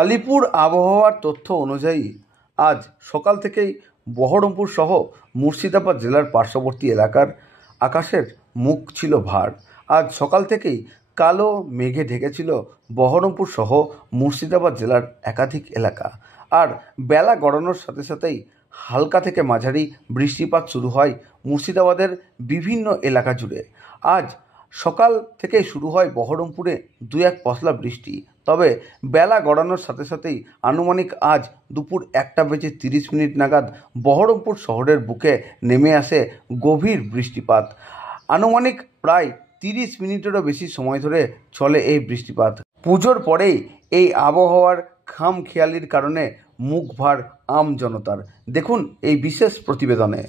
আলিপুর আবহাওয়ার তথ্য অনুযায়ী আজ সকাল থেকেই বহরমপুর সহ মুর্শিদাবাদ জেলার পার্শ্ববর্তী এলাকার আকাশের মুখ ছিল ভার। আজ সকাল থেকেই কালো মেঘে ঢেকেছিল বহরমপুর সহ মুর্শিদাবাদ জেলার একাধিক এলাকা। আর বেলা গড়ানোর সাথে সাথেই হালকা থেকে মাঝারি বৃষ্টিপাত শুরু হয় মুর্শিদাবাদের বিভিন্ন এলাকা জুড়ে। আজ সকাল থেকে শুরু হয় বহরমপুরে দু এক পশলা বৃষ্টি, তবে বেলা গড়ানোর সাথে সাথেই আনুমানিক আজ দুপুর 1:30 নাগাদ বহরমপুর শহরের বুকে নেমে আসে গভীর বৃষ্টিপাত। আনুমানিক প্রায় 30 মিনিটেরও বেশি সময় ধরে চলে এই বৃষ্টিপাত। পুজোর পরেই এই আবহাওয়ার খামখেয়ালির কারণে মুখ ভার আম জনতার। দেখুন এই বিশেষ প্রতিবেদনে।